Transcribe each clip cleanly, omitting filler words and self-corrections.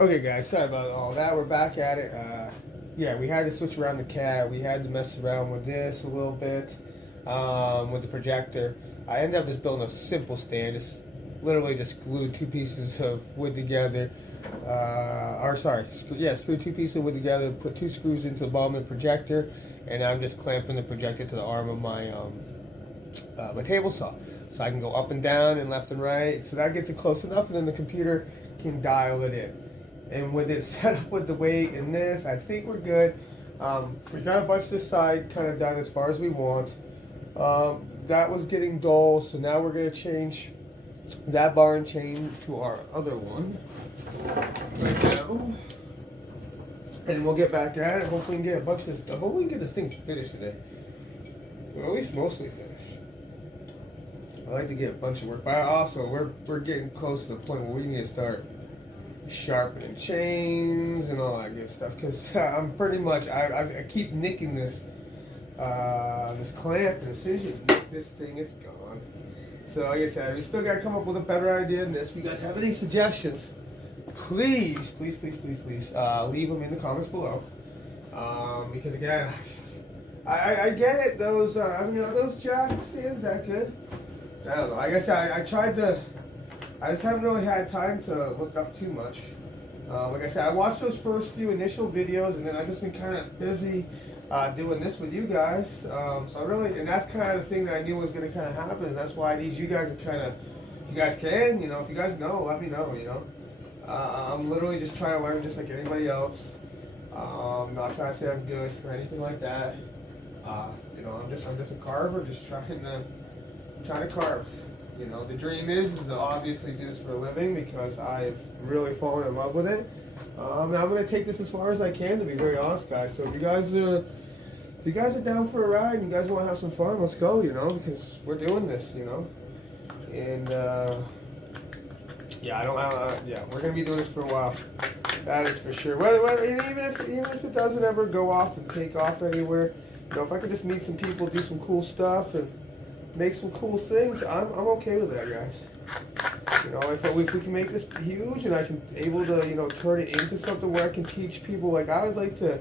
Okay, guys, sorry about all that. We're back at it. Yeah, we had to switch around the cat. We had to mess around with this a little bit with the projector. I ended up just building a simple stand. Just literally just glued two pieces of wood together. Screwed two pieces of wood together, put two screws into the bottom of the projector, and I'm just clamping the projector to the arm of my table saw, so I can go up and down and left and right. So that gets it close enough, and then the computer can dial it in. And with it set up with the weight in this, I think we're good. We got a bunch of this side kind of done as far as we want. That was getting dull, so now we're going to change that bar and chain to our other one right now. And we'll get back at it. Hopefully we can get a bunch of this stuff. Hopefully we can get this thing finished today. Well, at least mostly finished. I like to get a bunch of work, but also we're getting close to the point where we need to start sharpening chains and all that good stuff, because I'm pretty much I keep nicking this this clamp, and as soon as you nick this thing, it's gone. So like I said, we still got to come up with a better idea than this. If you guys have any suggestions, please leave them in the comments below, because again, I get it, those those jack stands that good. I don't know, like I said, I tried to, I just haven't really had time to look up too much. Like I said, I watched those first few initial videos, and then I've just been kind of busy doing this with you guys. So I really, and that's kind of the thing that I knew was going to kind of happen. And that's why I need you guys to kind of, if you guys can, if you guys know, let me know. I'm literally just trying to learn just like anybody else. Not trying to say I'm good or anything like that. I'm just a carver, just trying to carve. The dream is to obviously do this for a living, because I've really fallen in love with it. And I'm going to take this as far as I can, to be very honest, guys. So if you guys are down for a ride and you guys want to have some fun, let's go, because we're doing this, And yeah, we're going to be doing this for a while. That is for sure. Even if it doesn't ever go off and take off anywhere, if I could just meet some people, do some cool stuff, and make some cool things, I'm okay with that, guys. If we can make this huge and I can able to turn it into something where I can teach people, like I would like to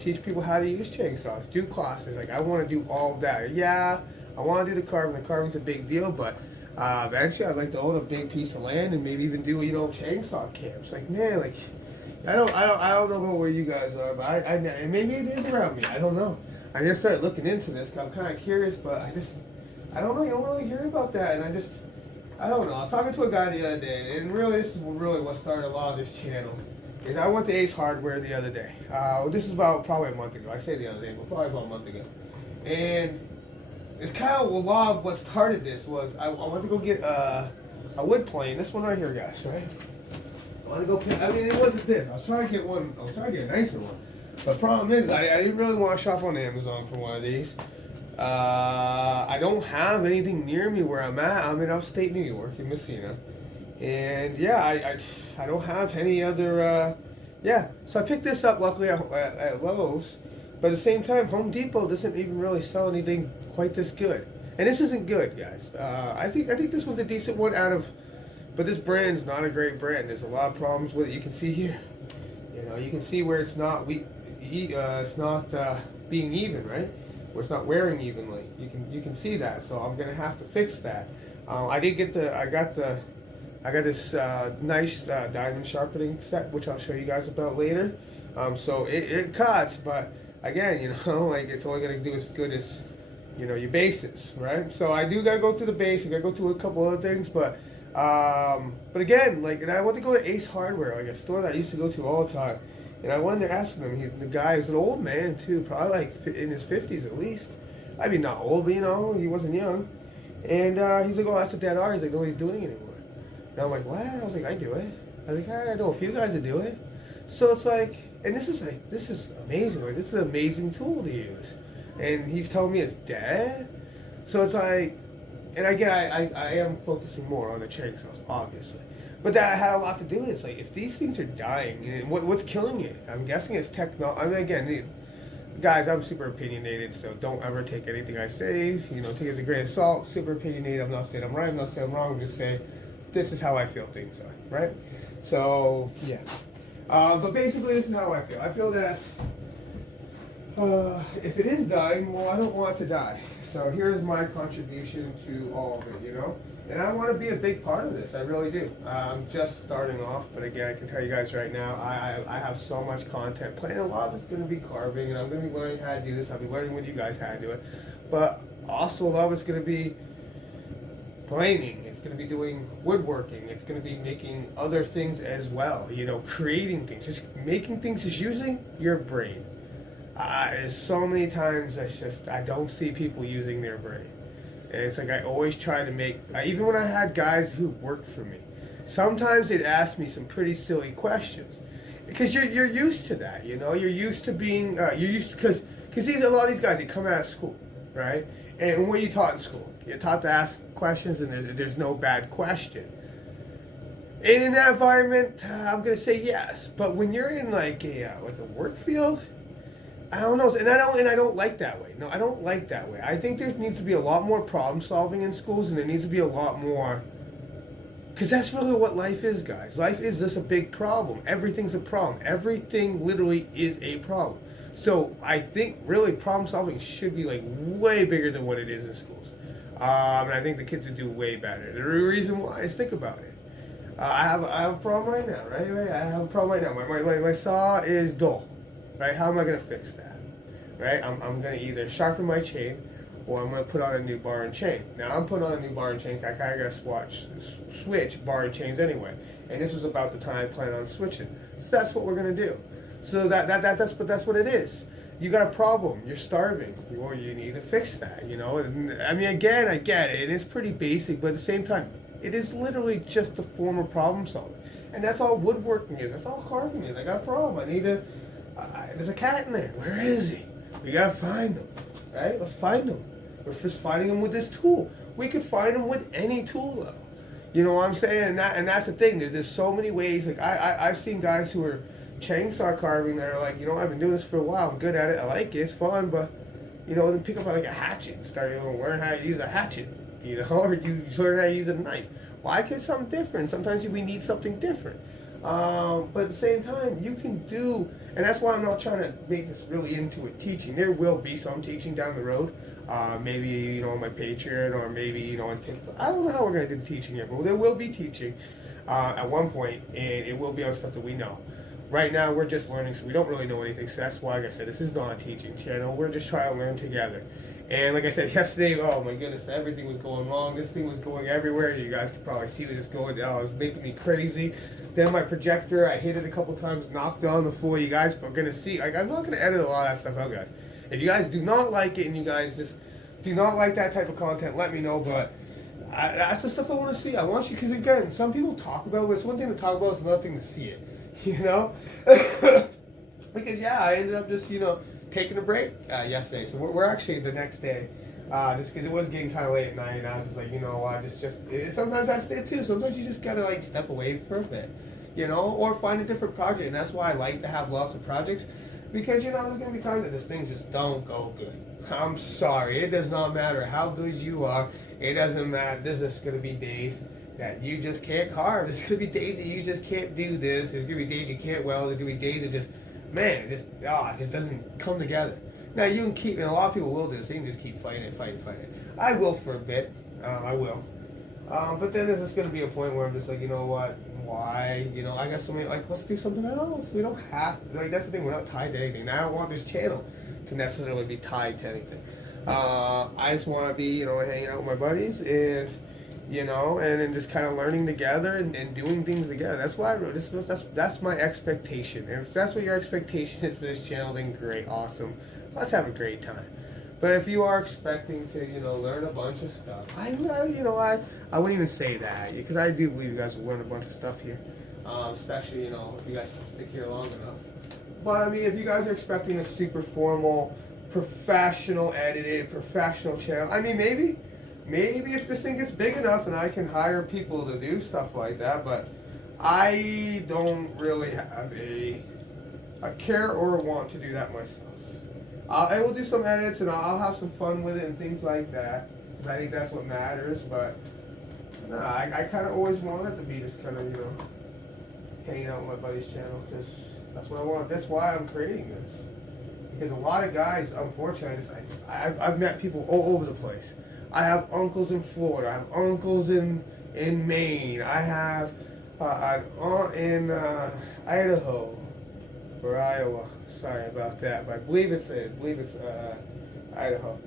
teach people how to use chainsaws, do classes, like I want to do all of that. Yeah, I want to do the carving. The carving's a big deal, but eventually I'd like to own a big piece of land and maybe even do chainsaw camps. Like, man, like I don't know about where you guys are, but and maybe it is around me. I don't know. I just started looking into this 'cause I'm kind of curious, but I don't know, you don't really hear about that, and I don't know. I was talking to a guy the other day, and really this is really what started a lot of this channel, is I went to Ace Hardware the other day. This is about probably a month ago. I say the other day, but probably about a month ago. And it's kind of a lot of what started this was I wanted to go get a wood plane. This one right here, guys, right? I wanted to go pick, it wasn't this. I was trying to get a nicer one. But the problem is, I didn't really want to shop on Amazon for one of these. I don't have anything near me where I'm at. I'm in upstate New York, in Messina, and yeah, I don't have any other. So I picked this up luckily at Lowe's, but at the same time, Home Depot doesn't even really sell anything quite this good, and this isn't good, guys. I think this one's a decent one but this brand's not a great brand. There's a lot of problems with it. You can see here, you can see where it's not being even, right? Where it's not wearing evenly. You can see that, so I'm gonna have to fix that. I got this nice diamond sharpening set, which I'll show you guys about later. So it cuts, but again, like it's only gonna do as good as your bases, right? So I do gotta go through the base. I gotta go through a couple other things, but again, and I want to go to Ace Hardware, like a store that I used to go to all the time. And I wanted to ask him, the guy is an old man too, probably like in his 50s at least. I mean, not old, but he wasn't young. And he's like, oh, that's a dead art. He's like, nobody's doing it anymore. And I'm like, what? I was like, I do it. I was like, I know a few guys that do it. So it's like, and this is amazing. Like, this is an amazing tool to use. And he's telling me it's dead. So it's like, and again, I am focusing more on the chainsaws, obviously. But that had a lot to do with it. It's like, if these things are dying, and what's killing it? I'm guessing it's technology. Again, guys, I'm super opinionated, so don't ever take anything I say. Take it as a grain of salt. Super opinionated. I'm not saying I'm right. I'm not saying I'm wrong. I'm just saying this is how I feel things are, right? So, yeah. But basically, this is how I feel. I feel that if it is dying, well, I don't want it to die. So here's my contribution to all of it, you know? And I want to be a big part of this. I really do. I'm just starting off, but again, I can tell you guys right now, I have so much content planned. A lot of it's going to be carving, and I'm going to be learning how to do this. I'll be learning with you guys how to do it. But also, a lot of it's going to be planing. It's going to be doing woodworking. It's going to be making other things as well. You know, creating things. Just making things is using your brain. There's so many times I don't see people using their brain. And it's like I always try to make, even when I had guys who worked for me, sometimes they'd ask me some pretty silly questions. Because you're used to that, you know? You're used to being, you're used to, because a lot of these guys, they come out of school, right? And what are you taught in school? You're taught to ask questions and there's no bad question. And in that environment, I'm going to say yes. But when you're in like a work field, I don't know, and I don't like that way. No, I don't like that way. I think there needs to be a lot more problem solving in schools, and there needs to be a lot more, because that's really what life is, guys. Life is just a big problem. Everything's a problem. Everything literally is a problem. So I think really problem solving should be like way bigger than what it is in schools. And I think the kids would do way better. The reason why is, think about it. I have a problem right now, right? I have a problem right now. My saw is dull. Right? How am I going to fix that? Right? I'm going to either sharpen my chain or I'm going to put on a new bar and chain. Now, I'm putting on a new bar and chain. I kind of got to switch bar and chains anyway. And this was about the time I plan on switching. So that's what we're going to do. So that's what it is. You got a problem. You're starving. Well, you need to fix that, you know? I mean, again, I get it. It is pretty basic, but at the same time, it is literally just a form of problem solving. And that's all woodworking is. That's all carving is. I got a problem. I need to... there's a cat in there. Where is he? We gotta find him, right? Let's find him. We're just finding him with this tool. We could find him with any tool, though. You know what I'm saying? And that's the thing. There's so many ways. Like I've seen guys who are chainsaw carving that are like, you know, I've been doing this for a while. I'm good at it. I like it. It's fun, but you know, then pick up like a hatchet and start learn how to use a hatchet. You know, or you learn how to use a knife. Why? Because something different. Sometimes we need something different. But at the same time, you can do, and that's why I'm not trying to make this really into a teaching. There will be some teaching down the road, maybe, you know, on my Patreon or maybe, you know, on TikTok. I don't know how we're going to do the teaching yet, but there will be teaching at one point, and it will be on stuff that we know. Right now, we're just learning, so we don't really know anything, so that's why, like I said, this is not a teaching channel. We're just trying to learn together. And like I said yesterday, oh my goodness, everything was going wrong. This thing was going everywhere. As you guys can probably see, it was just going, oh, it was making me crazy. Then my projector, I hit it a couple times, knocked on the floor. You guys are going to see. Like, I'm not going to edit a lot of that stuff out, guys. If you guys do not like it and you guys just do not like that type of content, let me know. But that's the stuff I want to see. I want you, because again, some people talk about it. It's one thing to talk about, it's another thing to see it. You know? Because, yeah, I ended up just, you know, taking a break yesterday. So we're actually the next day, just because it was getting kind of late at night, and I was just like, you know, sometimes that's it too. Sometimes you just gotta like step away for a bit, you know, or find a different project. And that's why I like to have lots of projects, because you know there's gonna be times that these things just don't go good. I'm sorry, it does not matter how good you are. It doesn't matter. There's just gonna be days that you just can't carve. There's gonna be days that you just can't do this. There's gonna be days you can't weld. There's gonna be days that just, man, it just doesn't come together. Now you can keep, and a lot of people will do this. They can just keep fighting it. I will for a bit. I will. But then there's just going to be a point where I'm just like, you know what? Why? You know, I got somebody like, let's do something else. We don't have, like, that's the thing. We're not tied to anything. And I don't want this channel to necessarily be tied to anything. I just want to be, you know, hanging out with my buddies and, you know, and then just kind of learning together and doing things together. That's why I wrote this. That's my expectation. And if that's what your expectation is for this channel, then great, awesome. Let's have a great time. But if you are expecting to, you know, learn a bunch of stuff, I wouldn't even say that, because I do believe you guys will learn a bunch of stuff here, especially, you know, if you guys stick here long enough. But I mean, if you guys are expecting a super formal, professional edited, professional channel, I mean, maybe if this thing gets big enough and I can hire people to do stuff like that, but I don't really have a care or a want to do that myself. I will do some edits and I'll have some fun with it and things like that, because I think that's what matters. But no, I kind of always wanted to be just kind of, you know, hanging out on my buddy's channel because that's what I want. That's why I'm creating this. Because a lot of guys, unfortunately, I've met people all over the place. I have uncles in Florida. I have uncles in Maine. I have an aunt in Idaho or Iowa. Sorry about that, but I believe it's Idaho.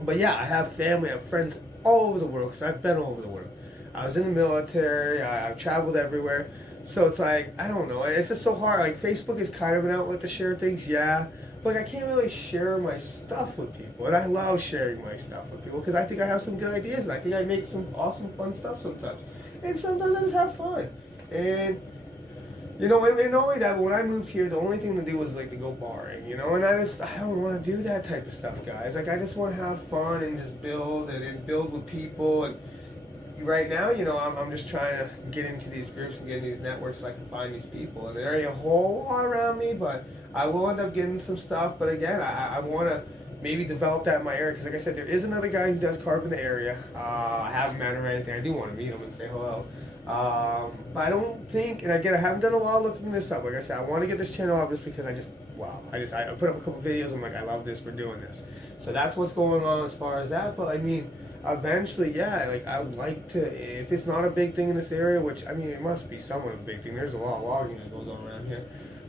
But yeah, I have family, I have friends all over the world because I've been all over the world. I was in the military. I've traveled everywhere. So it's like, I don't know. It's just so hard. Like, Facebook is kind of an outlet to share things, yeah. But like, I can't really share my stuff with people. And I love sharing my stuff with people because I think I have some good ideas. And I think I make some awesome, fun stuff sometimes. And sometimes I just have fun. And, you know, and not only that, but when I moved here, the only thing to do was like to go barring, you know. And I don't want to do that type of stuff, guys. Like, I just want to have fun and just build and build with people. And right now, you know, I'm just trying to get into these groups and get into these networks so I can find these people. And there ain't a whole lot around me, but I will end up getting some stuff. But again, I want to maybe develop that in my area. Because like I said, there is another guy who does carve in the area. I haven't met him or anything. I do want to meet him and say hello. But I don't think, and again, I haven't done a lot of looking this up. Like I said, I want to get this channel up just because I put up a couple videos. I'm like, I love this. We're doing this. So that's what's going on as far as that. But I mean, eventually, yeah, like I would like to, if it's not a big thing in this area, which I mean, it must be somewhat of a big thing. There's a lot of logging that goes on around here.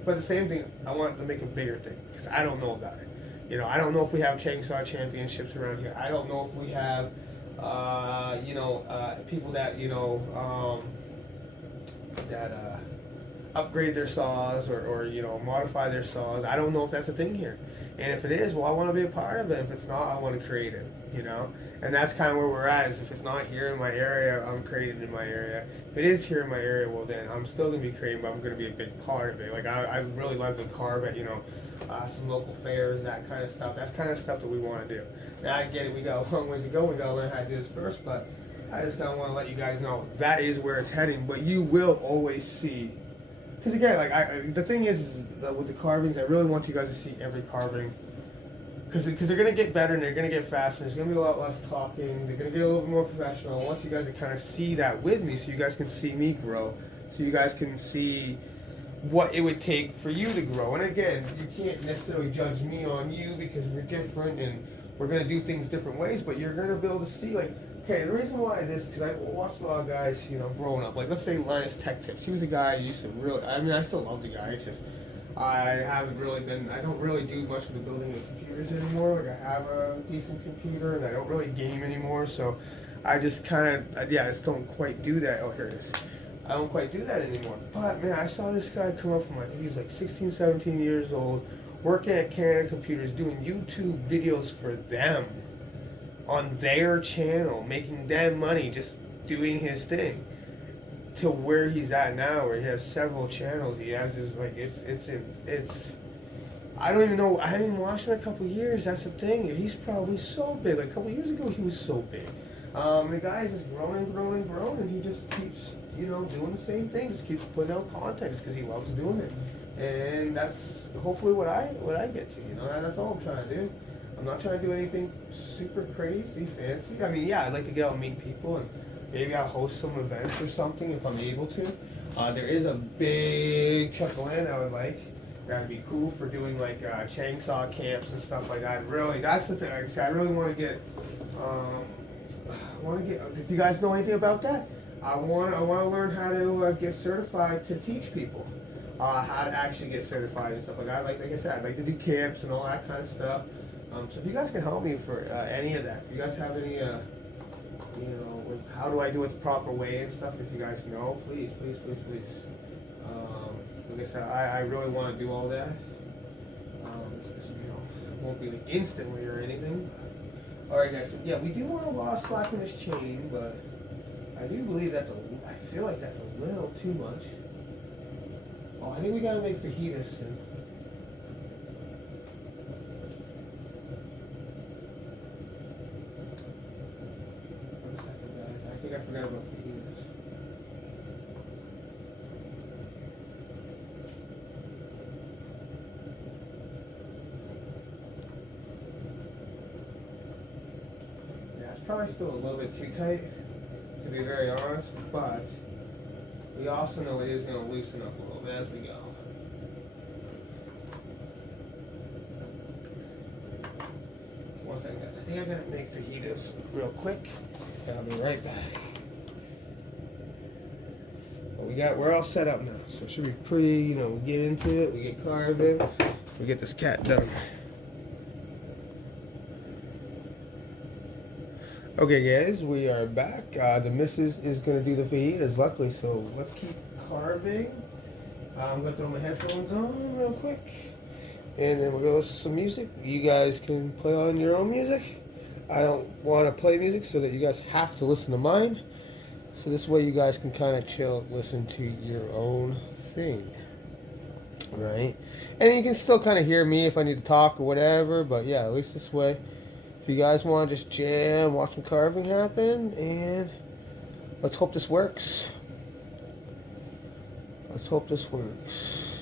But the same thing, I want to make a bigger thing because I don't know about it. You know, I don't know if we have chainsaw championships around here. I don't know if we have, people that, upgrade their saws or modify their saws. I don't know if that's a thing here. And if it is, well, I want to be a part of it. If it's not, I want to create it, you know? And that's kind of where we're at, is if it's not here in my area, I'm creating in my area. If it is here in my area, well, then I'm still going to be creating, but I'm going to be a big part of it. Like, I really love to carve at, some local fairs, that kind of stuff. That's kind of stuff that we want to do. Now, I get it, we got a long ways to go. We got to learn how to do this first, but I just kind of want to let you guys know that is where it's heading. But you will always see, because again, like the thing is that with the carvings, I really want you guys to see every carving, because they're gonna get better and they're gonna get faster. There's gonna be a lot less talking. They're gonna get a little bit more professional. I want you guys to kind of see that with me, so you guys can see me grow, so you guys can see what it would take for you to grow. And again, you can't necessarily judge me on you because we're different and we're gonna do things different ways. But you're gonna be able to see, like, okay, the reason why this is because I watched a lot of guys, growing up. Like, let's say Linus Tech Tips. He was a guy I used to really, I still love the guy. It's just, I don't really do much with the building of computers anymore. Like, I have a decent computer and I don't really game anymore. So I just kind of, I just don't quite do that. Oh, here it is. I don't quite do that anymore. But man, I saw this guy come up from, I think he was like 16, 17 years old, working at Canada Computers, doing YouTube videos for them, on their channel, making them money, just doing his thing, to where he's at now, where he has several channels. He has his, like, it's I don't even know, I haven't even watched him in a couple of years. That's the thing. He's probably so big. Like, a couple of years ago, he was so big. The guy is just growing, and he just keeps, doing the same thing. Just keeps putting out content because he loves doing it. And that's hopefully what I get to, that's all I'm trying to do. I'm not trying to do anything super crazy, fancy. I mean, yeah, I'd like to get out and meet people, and maybe I'll host some events or something if I'm able to. There is a big chunk of land I would like. That'd be cool for doing, like, chainsaw camps and stuff like that. Really, that's the thing. Like I said, I really want to get, if you guys know anything about that, I want to learn how to get certified to teach people. How to actually get certified and stuff like that. Like I said, I'd like to do camps and all that kind of stuff. So if you guys can help me for any of that, if you guys have any, like, how do I do it the proper way and stuff, if you guys know, please. Like I said, I really want to do all that. It won't be like instantly or anything. Alright guys, so yeah, we do want a lot of slack in this chain, but I do believe I feel like that's a little too much. Oh, I think we gotta make fajitas soon. I forgot about fajitas. Yeah, it's probably still a little bit too tight, to be very honest, but we also know it is going to loosen up a little bit as we go. One second, guys. I think I got to make fajitas real quick, and I'll be right back. But we're all set up now, so it should be pretty. We get into it, we get Carve in, we get this cat done. Okay, guys, we are back. The missus is going to do the fajitas, luckily, so let's keep carving. I'm going to throw my headphones on real quick, and then we're going to listen to some music. You guys can play on your own music. I don't want to play music so that you guys have to listen to mine. So this way you guys can kind of chill, listen to your own thing, right? And you can still kind of hear me if I need to talk or whatever, but yeah, at least this way. If you guys want to just jam, watch some carving happen, and let's hope this works. Let's hope this works.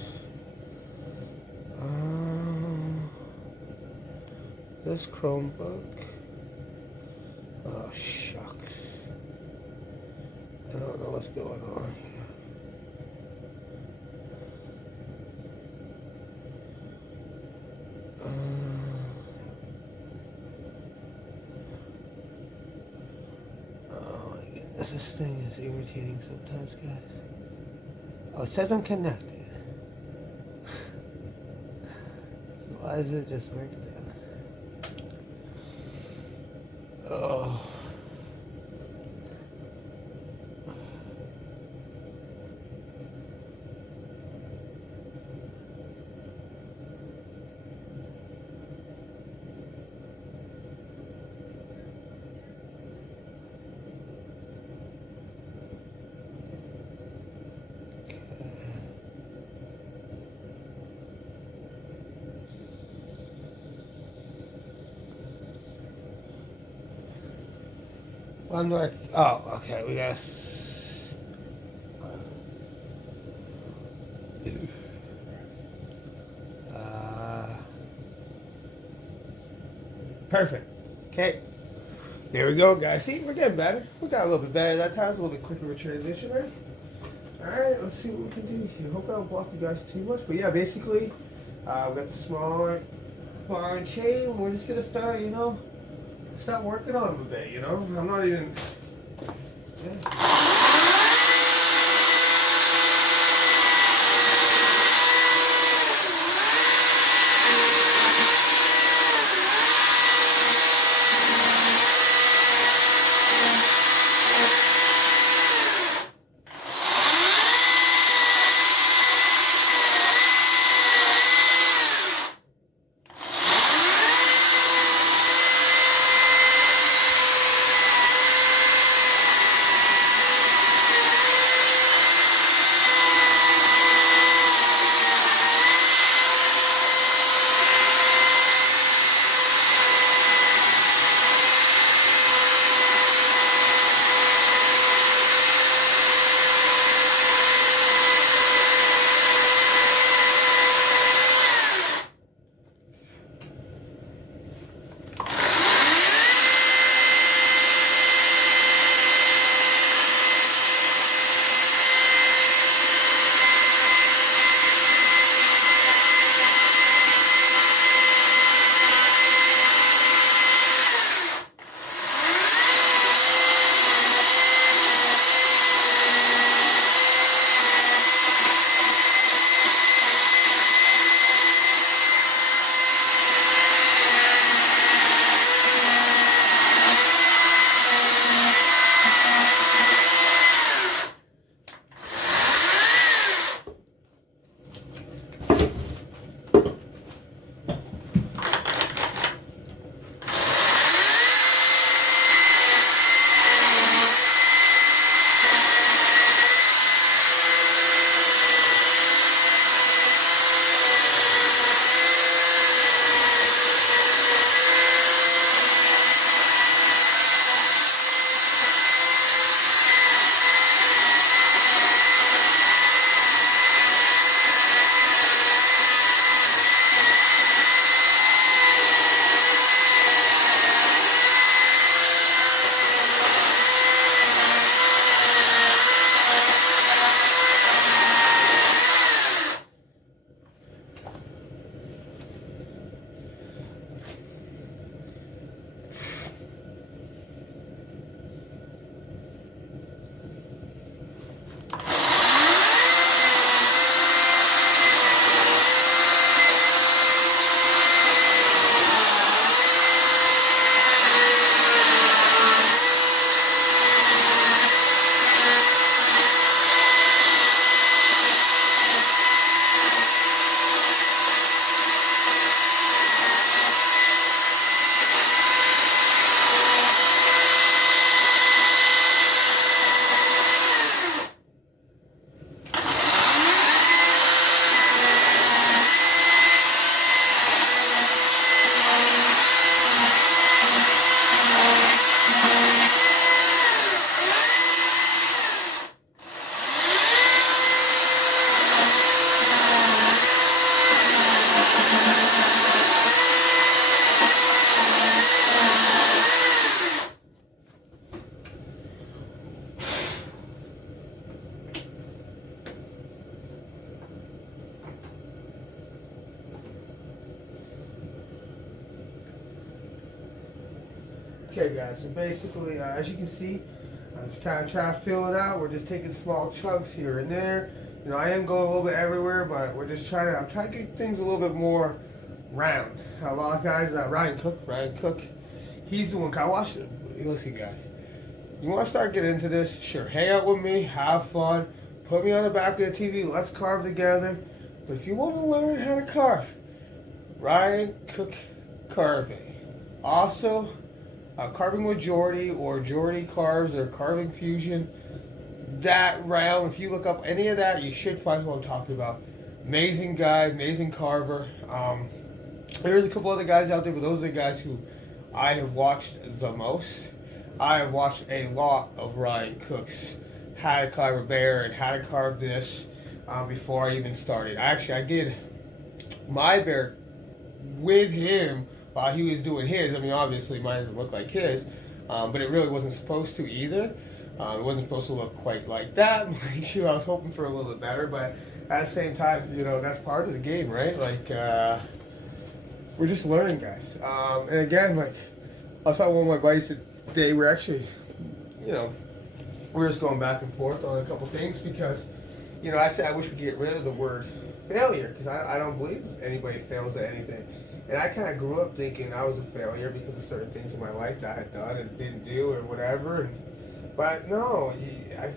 This Chromebook. Oh, shucks. I don't know what's going on here. Oh my goodness, this thing is irritating sometimes, guys. Oh, it says I'm connected. So why is it just right there? Oh. One more. Oh, okay. We got. Perfect. Okay. There we go, guys. See, we're getting better. We got a little bit better that time. It's a little bit quicker of a transition, right? All right. Let's see what we can do here. Hope I don't block you guys too much. But yeah, basically, we got the smaller bar and chain. We're just gonna start, start working on them a bit, I'm not even. Yeah. Okay guys, so basically, as you can see, I'm just kind of trying to fill it out. We're just taking small chunks here and there. You know, I am going a little bit everywhere, but we're just I'm trying to get things a little bit more round. A lot of guys, Ryan Cook, he's the one. I watched it. Listen guys, you want to start getting into this? Sure, hang out with me, have fun, put me on the back of the TV, let's carve together. But if you want to learn how to carve, Ryan Cook Carve. Also, Carving with Jordy or Jordy Carves or Carving Fusion. That realm, if you look up any of that, you should find who I'm talking about. Amazing guy, amazing carver. There's a couple other guys out there, but those are the guys who I have watched the most. I have watched a lot of Ryan Cook's how to carve a bear and how to carve this before I even started. I did my bear with him while he was doing his. I mean, obviously mine doesn't look like his, but it really wasn't supposed to either. It wasn't supposed to look quite like that. Mind you, I was hoping for a little bit better, but at the same time, you know, that's part of the game, right? Like, we're just learning, guys. And again, like, I was talking with one of my buddies today. We're actually, you know, we're just going back and forth on a couple things because, you know, I said I wish we could get rid of the word failure because I don't believe anybody fails at anything. And I kind of grew up thinking I was a failure because of certain things in my life that I had done and didn't do or whatever. But no, I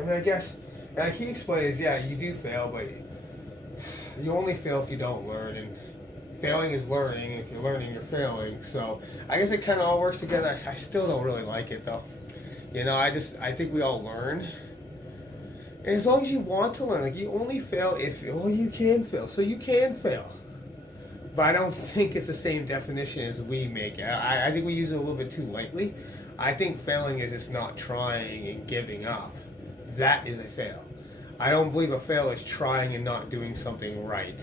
mean, I guess, and like he explains, yeah, you do fail, but you only fail if you don't learn, and failing is learning. If you're learning, you're failing. So I guess it kind of all works together. I still don't really like it though. You know, I think we all learn. And as long as you want to learn, like you only fail if, well, you can fail, so you can fail. But I don't think it's the same definition as we make it. I think we use it a little bit too lightly. I think failing is just not trying and giving up. That is a fail. I don't believe a fail is trying and not doing something right.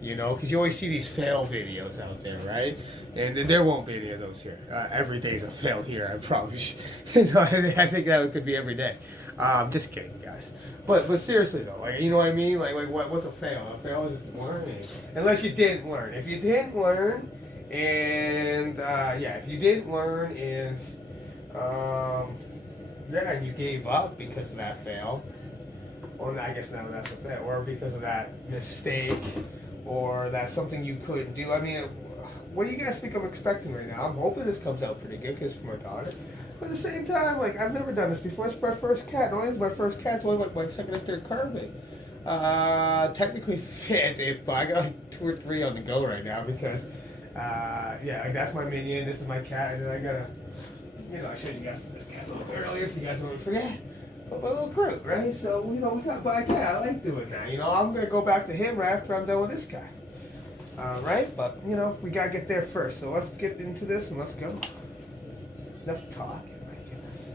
You know, because you always see these fail videos out there, right? And there won't be any of those here. Every day's a fail here, I promise. You know, I think that could be every day. Just kidding, guys. But seriously though, like, you know what I mean? Like what's a fail? A fail is just learning. Unless you didn't learn. If you didn't learn, and if you didn't learn and and you gave up because of that fail, well, I guess now that's a fail, or because of that mistake, or that's something you couldn't do. I mean, what do you guys think I'm expecting right now? I'm hoping this comes out pretty good because it's for my daughter. But at the same time, like, I've never done this before. It's my first cat. Not only is my first cat, it's only like my second or third carving. Technically fifth, but I got like 2 or 3 on the go right now because, like that's my minion, this is my cat, and then I gotta, you know, I showed you guys this cat a little bit earlier if you guys want to forget. But my little crew, right? So, you know, we got my cat. I like doing that. You know, I'm gonna go back to him right after I'm done with this guy. Right? But, you know, we gotta get there first. So let's get into this and let's go. Enough talking, my goodness.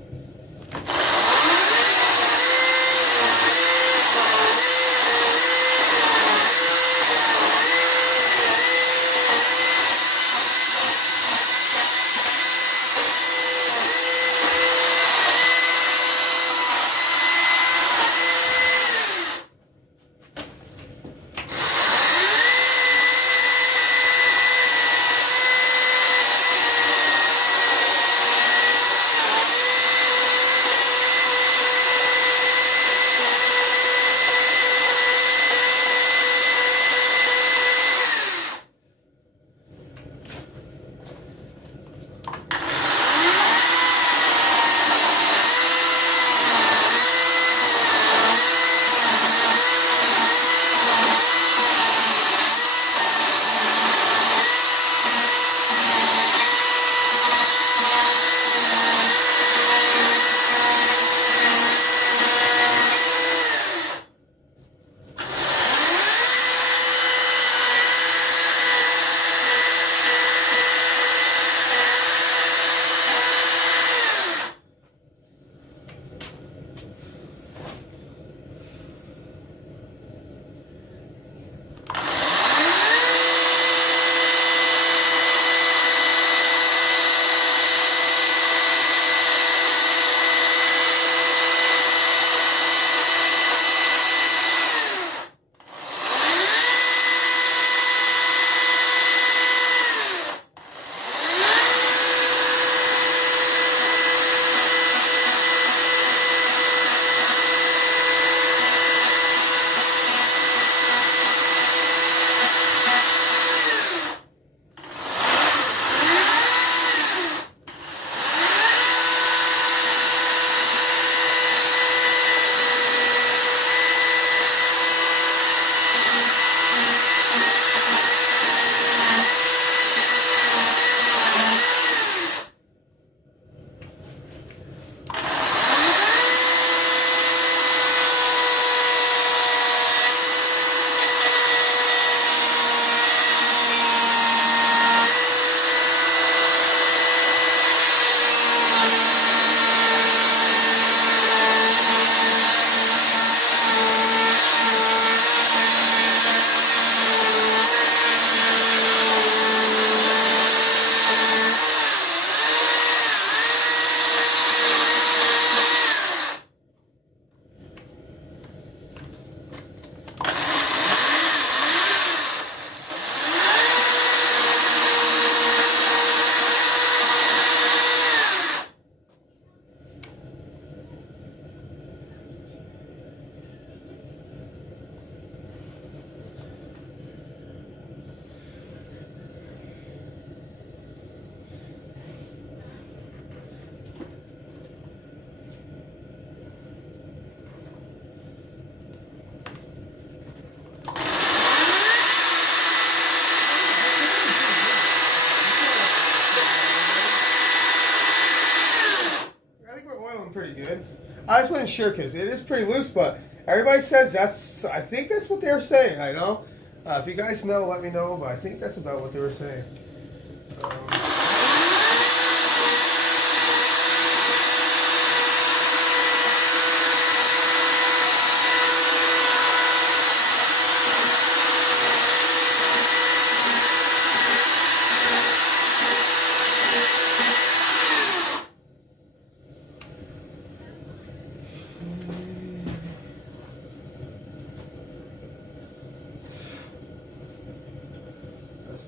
pretty good. I just wasn't sure because it is pretty loose, but everybody says that's. I think that's what they're saying. I know. If you guys know, let me know. But I think that's about what they were saying.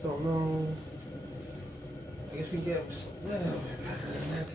Don't know. I guess we can get just a little bit better than that.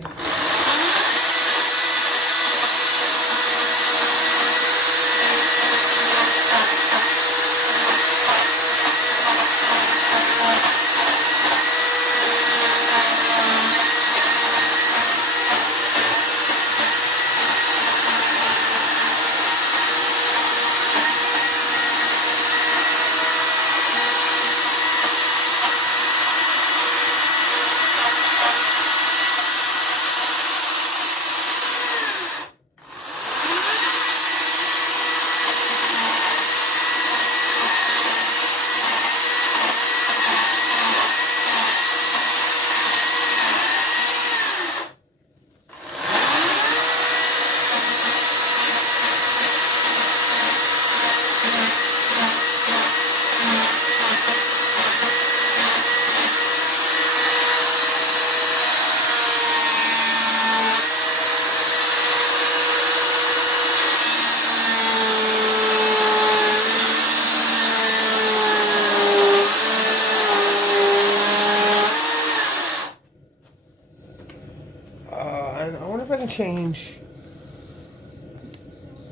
I wonder if I can change.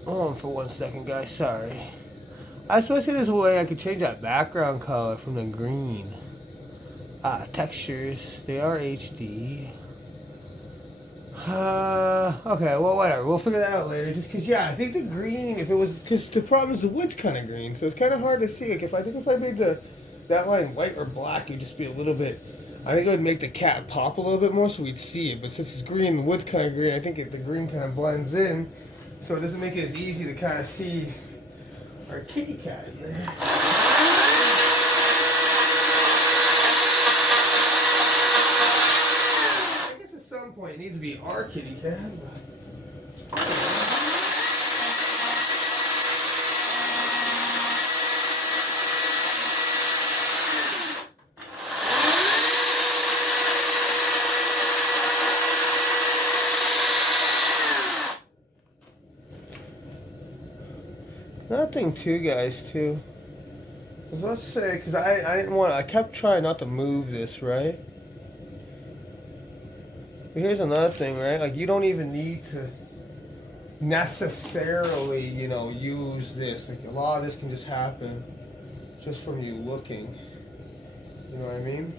Hold on for 1 second, guys. Sorry. I was supposed to see this way I could change that background color from the green. Textures. They are HD. Okay, well, whatever. We'll figure that out later. Just because, yeah, I think the green, if it was, because the problem is the wood's kind of green, so it's kind of hard to see. Like, if I made that line white or black, it'd just be a little bit, I think it would make the cat pop a little bit more so we'd see it. But since it's green, the wood's kind of green, I think the green kind of blends in, so it doesn't make it as easy to kind of see our kitty cat in there. At some point, it needs to be our kitty cat. Another thing, too, guys, too. I was about to say, because I didn't want, I kept trying not to move this, right? But here's another thing, right? Like, you don't even need to necessarily, you know, use this. Like, a lot of this can just happen just from you looking. You know what I mean?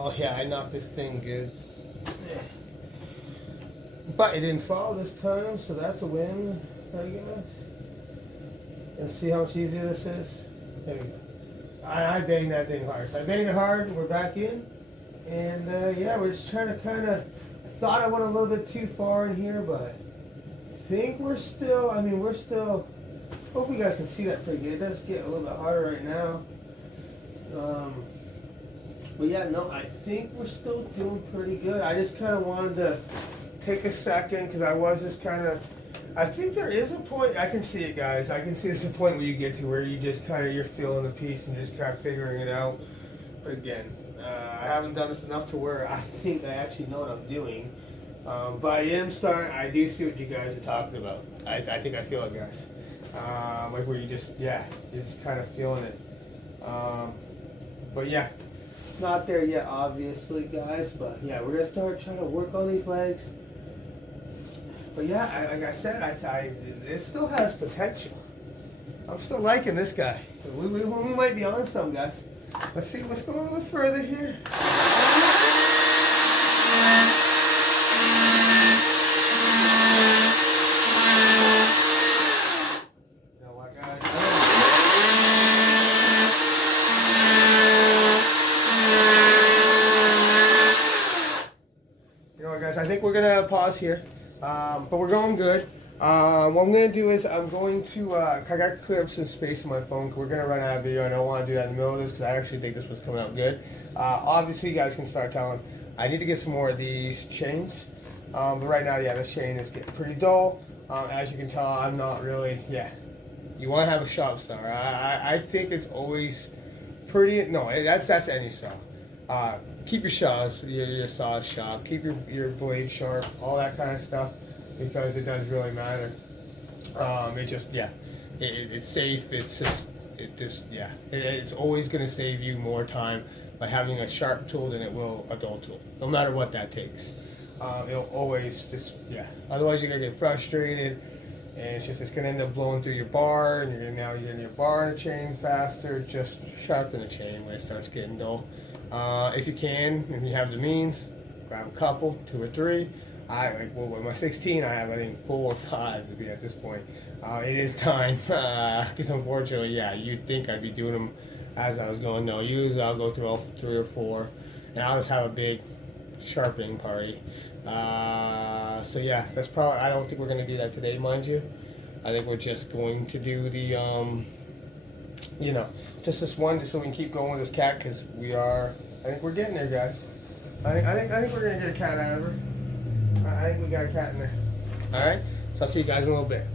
Oh yeah, I knocked this thing good. Yeah. But it didn't fall this time, so that's a win, I guess. And see how much easier this is? There we go. I banged that thing hard. So I banged it hard, we're back in. And yeah, we're just trying to kind of, I thought I went a little bit too far in here, but I think we're still, hopefully you guys can see that pretty good. It does get a little bit harder right now. But yeah, no, I think we're still doing pretty good. I just kind of wanted to take a second because I was just kind of, I think there is a point, I can see it guys, I can see there's a point where you get to where you just kind of, you're feeling the piece and just kind of figuring it out. But again, I haven't done this enough to where I think I actually know what I'm doing. But I am starting, I do see what you guys are talking about. I think I feel it guys. Like where you just, yeah, you're just kind of feeling it. But yeah, not there yet obviously guys, but yeah, we're gonna start trying to work on these legs. But yeah, like I said, it still has potential. I'm still liking this guy. We might be on some guys. Let's see, let's go a little further here. You know what guys? You know what guys, I think we're gonna pause here. But we're going good. What I'm going to do is I'm going to, I got to clear up some space on my phone. We're going to run out of video. I don't want to do that in the middle of this because I actually think this was coming out good. Obviously, you guys can start telling. I need to get some more of these chains. But right now, yeah, this chain is getting pretty dull. As you can tell, I'm not really, yeah. You want to have a sharp saw. I think it's always pretty, no, that's any saw. Keep your saws, your saws sharp. Keep your blade sharp, all that kind of stuff, because it does really matter. It just, yeah, it's safe. It's always going to save you more time by having a sharp tool than it will a dull tool, no matter what that takes. It'll always just, yeah. Otherwise, you're gonna get frustrated, and it's gonna end up blowing through your bar, and you're getting your bar in the chain faster. Just sharpen the chain when it starts getting dull. If you have the means, grab a couple, 2 or 3. With my 16, I have I think 4 or 5 to be at this point. It is time, because unfortunately, yeah, you'd think I'd be doing them as I was going. No, usually I'll go through all 3 or 4, and I'll just have a big sharpening party. So yeah, that's probably, I don't think we're going to do that today, mind you. I think we're just going to do the, just this one, just so we can keep going with this cat, because I think we're getting there, guys. I think we're going to get a cat out of her. I think we got a cat in there. Alright, so I'll see you guys in a little bit.